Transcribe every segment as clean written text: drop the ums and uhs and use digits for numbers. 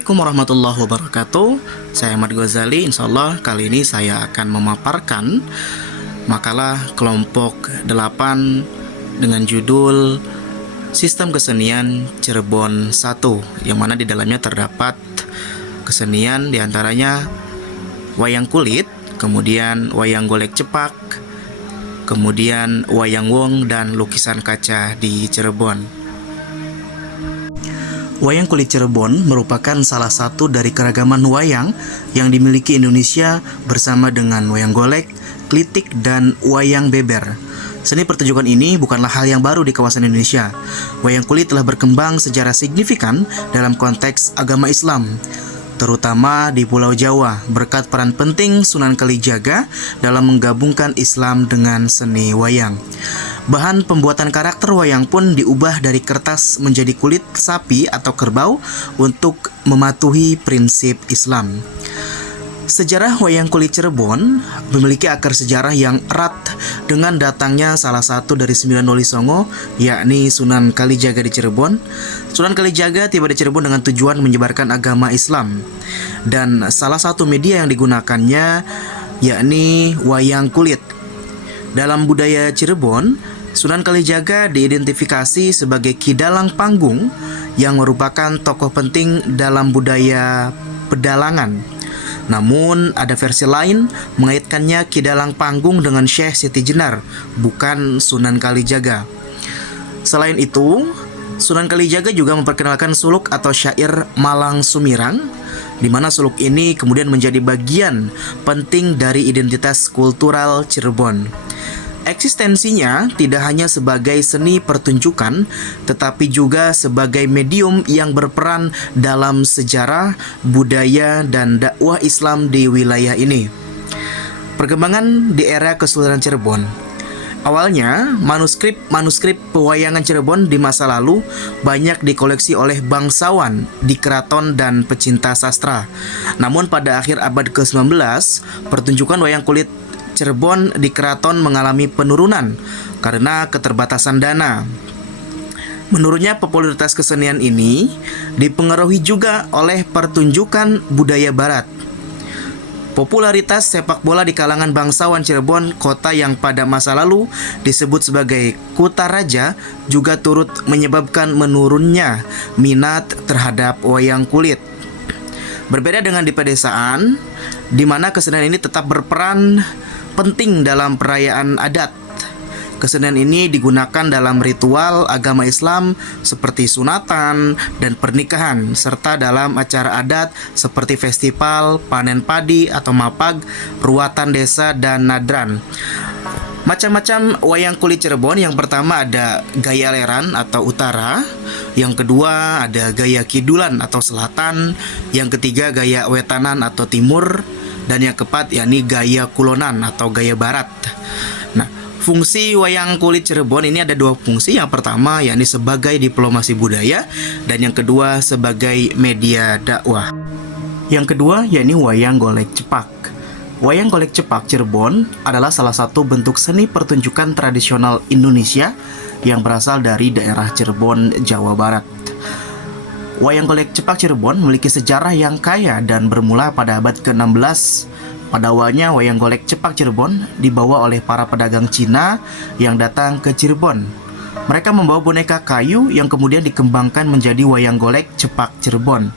Assalamualaikum warahmatullahi wabarakatuh. Saya Ahmad Ghazali. Insya Allah kali ini saya akan memaparkan makalah kelompok 8 dengan judul Sistem Kesenian Cirebon 1, yang mana di dalamnya terdapat kesenian diantaranya wayang kulit, kemudian wayang golek cepak, kemudian wayang wong, dan lukisan kaca di Cirebon. Wayang kulit Cirebon merupakan salah satu dari keragaman wayang yang dimiliki Indonesia bersama dengan wayang golek, klitik, dan wayang beber. Seni pertunjukan ini bukanlah hal yang baru di kawasan Indonesia. Wayang kulit telah berkembang secara signifikan dalam konteks agama Islam, terutama di Pulau Jawa, berkat peran penting Sunan Kalijaga dalam menggabungkan Islam dengan seni wayang. Bahan pembuatan karakter wayang pun diubah dari kertas menjadi kulit sapi atau kerbau untuk mematuhi prinsip Islam. Sejarah wayang kulit Cirebon memiliki akar sejarah yang erat dengan datangnya salah satu dari 9 wali songo, yakni Sunan Kalijaga di Cirebon. Sunan Kalijaga tiba di Cirebon dengan tujuan menyebarkan agama Islam, dan salah satu media yang digunakannya yakni wayang kulit. Dalam budaya Cirebon, Sunan Kalijaga diidentifikasi sebagai kidalang panggung yang merupakan tokoh penting dalam budaya pedalangan. Namun ada versi lain mengaitkannya kidalang panggung dengan Syekh Siti Jenar, bukan Sunan Kalijaga. Selain itu, Sunan Kalijaga juga memperkenalkan suluk atau syair Malang Sumirang, di mana suluk ini kemudian menjadi bagian penting dari identitas kultural Cirebon. Eksistensinya tidak hanya sebagai seni pertunjukan, tetapi juga sebagai medium yang berperan dalam sejarah, budaya, dan dakwah Islam di wilayah ini. Perkembangan di era Kesultanan Cirebon. Awalnya, manuskrip pewayangan Cirebon di masa lalu banyak dikoleksi oleh bangsawan di keraton dan pecinta sastra. Namun pada akhir abad ke-19, pertunjukan wayang kulit Cirebon di keraton mengalami penurunan karena keterbatasan dana. Menurunnya popularitas kesenian ini dipengaruhi juga oleh pertunjukan budaya barat. Popularitas sepak bola di kalangan bangsawan Cirebon, kota yang pada masa lalu disebut sebagai Kuta Raja, juga turut menyebabkan menurunnya minat terhadap wayang kulit. Berbeda dengan di pedesaan, di mana kesenian ini tetap berperan penting dalam perayaan adat. Kesenian ini digunakan dalam ritual agama Islam seperti sunatan dan pernikahan, serta dalam acara adat seperti festival panen padi atau mapag, ruatan desa, dan nadran. Macam-macam wayang kulit Cirebon. Yang pertama ada gaya leran atau utara, yang kedua ada gaya kidulan atau selatan, yang ketiga gaya wetanan atau timur, dan yang keempat yakni gaya kulonan atau gaya barat. Nah, fungsi wayang kulit Cirebon ini ada dua fungsi. Yang pertama yakni sebagai diplomasi budaya, dan yang kedua sebagai media dakwah. Yang kedua yakni wayang golek cepak. Wayang golek cepak Cirebon adalah salah satu bentuk seni pertunjukan tradisional Indonesia yang berasal dari daerah Cirebon, Jawa Barat. Wayang golek cepak Cirebon memiliki sejarah yang kaya dan bermula pada abad ke-16. Pada awalnya, wayang golek cepak Cirebon dibawa oleh para pedagang Cina yang datang ke Cirebon. Mereka membawa boneka kayu yang kemudian dikembangkan menjadi wayang golek cepak Cirebon.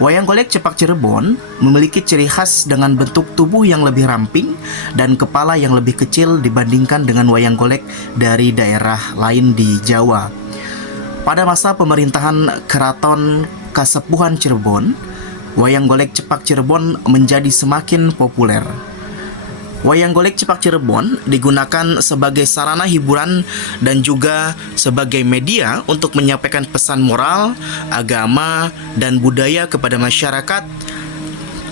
Wayang golek cepak Cirebon memiliki ciri khas dengan bentuk tubuh yang lebih ramping dan kepala yang lebih kecil dibandingkan dengan wayang golek dari daerah lain di Jawa. Pada masa pemerintahan Keraton Kasepuhan Cirebon, wayang golek cepak Cirebon menjadi semakin populer. Wayang golek cepak Cirebon digunakan sebagai sarana hiburan dan juga sebagai media untuk menyampaikan pesan moral, agama, dan budaya kepada masyarakat.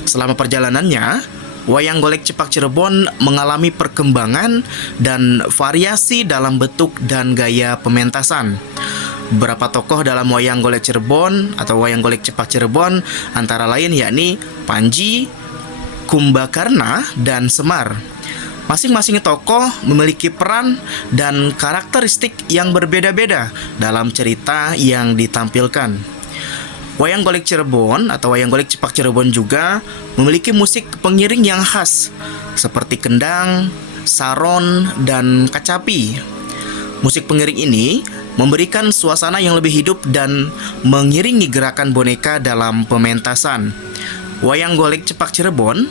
Selama perjalanannya, wayang golek cepak Cirebon mengalami perkembangan dan variasi dalam bentuk dan gaya pementasan. Beberapa tokoh dalam wayang golek Cirebon atau wayang golek cepak Cirebon antara lain yakni Panji, Kumbakarna, dan Semar. Masing-masing tokoh memiliki peran dan karakteristik yang berbeda-beda dalam cerita yang ditampilkan. Wayang golek Cirebon atau wayang golek Cepak Cirebon juga memiliki musik pengiring yang khas seperti kendang, saron, dan kacapi. Musik pengiring ini memberikan suasana yang lebih hidup dan mengiringi gerakan boneka dalam pementasan. Wayang golek Cepak Cirebon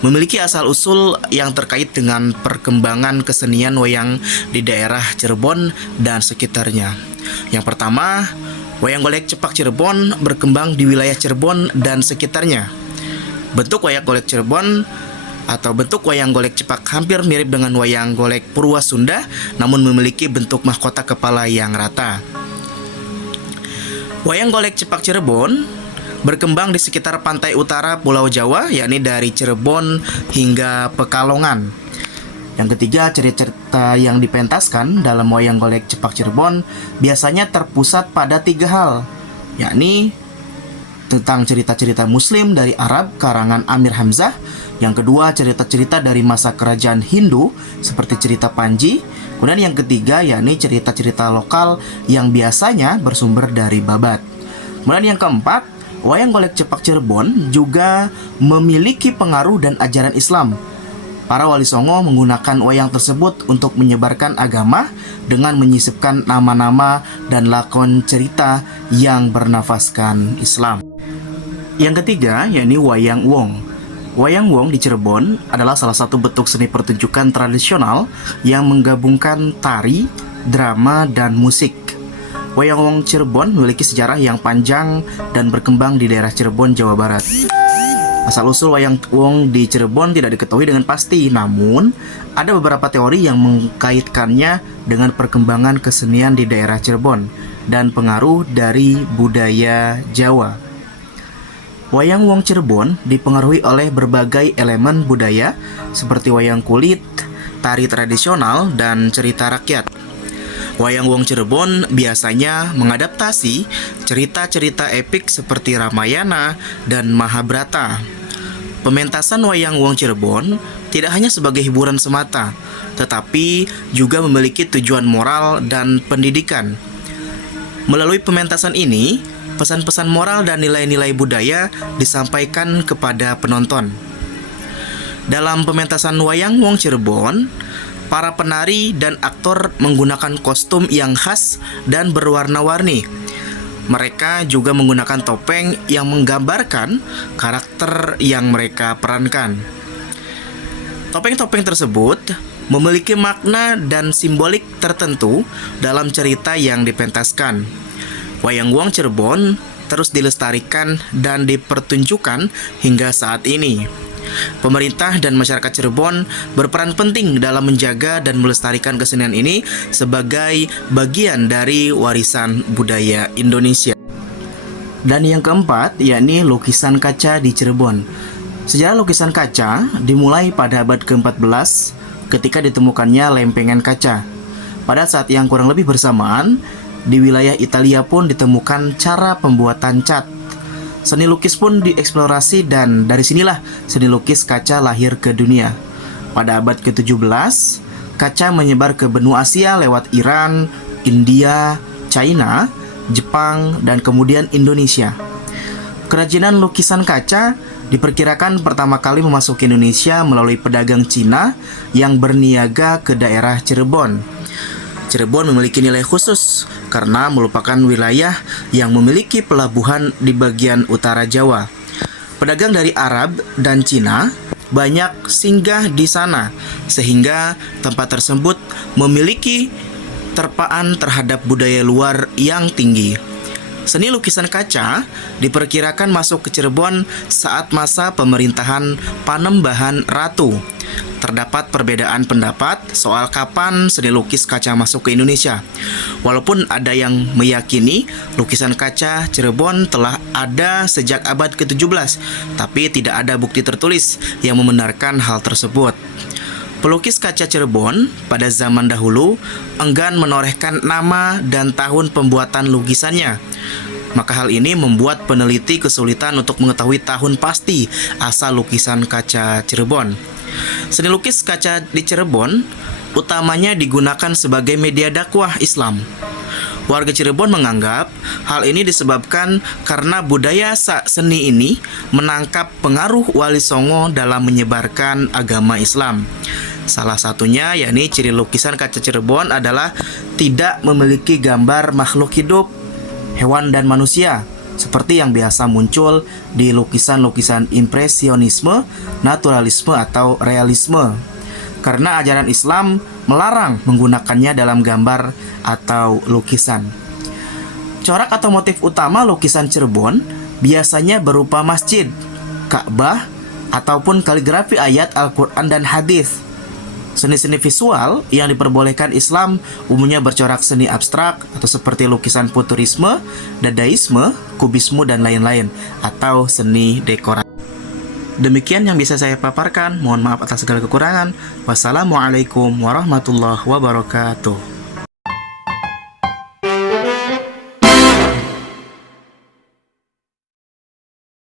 memiliki asal-usul yang terkait dengan perkembangan kesenian wayang di daerah Cirebon dan sekitarnya. Yang pertama, wayang golek Cepak Cirebon berkembang di wilayah Cirebon dan sekitarnya. Bentuk wayang golek Cirebon atau bentuk wayang golek Cepak hampir mirip dengan wayang golek Purwasunda, namun memiliki bentuk mahkota kepala yang rata. Wayang golek Cepak Cirebon berkembang di sekitar pantai utara Pulau Jawa, yakni dari Cirebon hingga Pekalongan. Yang ketiga, cerita-cerita yang dipentaskan dalam wayang golek Cepak Cirebon biasanya terpusat pada 3 hal, yakni tentang cerita-cerita Muslim dari Arab karangan Amir Hamzah. Yang kedua, cerita-cerita dari masa kerajaan Hindu seperti cerita Panji. Kemudian yang ketiga, yakni cerita-cerita lokal yang biasanya bersumber dari Babat. Kemudian yang keempat, wayang golek Cepak Cirebon juga memiliki pengaruh dan ajaran Islam. Para wali songo menggunakan wayang tersebut untuk menyebarkan agama dengan menyisipkan nama-nama dan lakon cerita yang bernafaskan Islam. Yang ketiga, yakni wayang wong. Wayang wong di Cirebon adalah salah satu bentuk seni pertunjukan tradisional yang menggabungkan tari, drama, dan musik. Wayang wong Cirebon memiliki sejarah yang panjang dan berkembang di daerah Cirebon, Jawa Barat. Asal-usul wayang wong di Cirebon tidak diketahui dengan pasti, namun ada beberapa teori yang mengkaitkannya dengan perkembangan kesenian di daerah Cirebon dan pengaruh dari budaya Jawa. Wayang wong Cirebon dipengaruhi oleh berbagai elemen budaya seperti wayang kulit, tari tradisional, dan cerita rakyat. Wayang wong Cirebon biasanya mengadaptasi cerita-cerita epik seperti Ramayana dan Mahabharata. Pementasan wayang wong Cirebon tidak hanya sebagai hiburan semata, tetapi juga memiliki tujuan moral dan pendidikan. Melalui pementasan ini, pesan-pesan moral dan nilai-nilai budaya disampaikan kepada penonton. Dalam pementasan wayang wong Cirebon, para penari dan aktor menggunakan kostum yang khas dan berwarna-warni. Mereka juga menggunakan topeng yang menggambarkan karakter yang mereka perankan. Topeng-topeng tersebut memiliki makna dan simbolik tertentu dalam cerita yang dipentaskan. Wayang wong Cirebon terus dilestarikan dan dipertunjukkan hingga saat ini. Pemerintah dan masyarakat Cirebon berperan penting dalam menjaga dan melestarikan kesenian ini sebagai bagian dari warisan budaya Indonesia. Dan yang keempat, yakni lukisan kaca di Cirebon. Sejarah lukisan kaca dimulai pada abad ke-14 ketika ditemukannya lempengan kaca. Pada saat yang kurang lebih bersamaan, di wilayah Italia pun ditemukan cara pembuatan cat. Seni lukis pun dieksplorasi dan dari sinilah seni lukis kaca lahir ke dunia. Pada abad ke-17, kaca menyebar ke benua Asia lewat Iran, India, China, Jepang, dan kemudian Indonesia. Kerajinan lukisan kaca diperkirakan pertama kali memasuki Indonesia melalui pedagang Cina yang berniaga ke daerah Cirebon. Cirebon memiliki nilai khusus karena merupakan wilayah yang memiliki pelabuhan di bagian utara Jawa. Pedagang dari Arab dan Cina banyak singgah di sana, sehingga tempat tersebut memiliki terpaan terhadap budaya luar yang tinggi. Seni lukisan kaca diperkirakan masuk ke Cirebon saat masa pemerintahan Panembahan Ratu. Terdapat perbedaan pendapat soal kapan seni lukis kaca masuk ke Indonesia. Walaupun ada yang meyakini lukisan kaca Cirebon telah ada sejak abad ke-17, tapi tidak ada bukti tertulis yang membenarkan hal tersebut. Pelukis kaca Cirebon pada zaman dahulu enggan menorehkan nama dan tahun pembuatan lukisannya. Maka hal ini membuat peneliti kesulitan untuk mengetahui tahun pasti asal lukisan kaca Cirebon. Seni lukis kaca di Cirebon utamanya digunakan sebagai media dakwah Islam. Warga Cirebon menganggap Hal ini disebabkan karena budaya seni ini menangkap pengaruh Wali Songo dalam menyebarkan agama Islam. Salah satunya yakni ciri lukisan kaca Cirebon adalah tidak memiliki gambar makhluk hidup, hewan dan manusia, seperti yang biasa muncul di lukisan-lukisan impresionisme, naturalisme atau realisme. Karena ajaran Islam melarang menggunakannya dalam gambar atau lukisan. Corak atau motif utama lukisan Cirebon biasanya berupa masjid, Ka'bah, ataupun kaligrafi ayat Al-Quran dan hadis. Seni-seni visual yang diperbolehkan Islam umumnya bercorak seni abstrak atau seperti lukisan futurisme, dadaisme, kubisme, dan lain-lain, atau seni dekorasi. Demikian yang bisa saya paparkan. Mohon maaf atas segala kekurangan. Wassalamualaikum warahmatullahi wabarakatuh.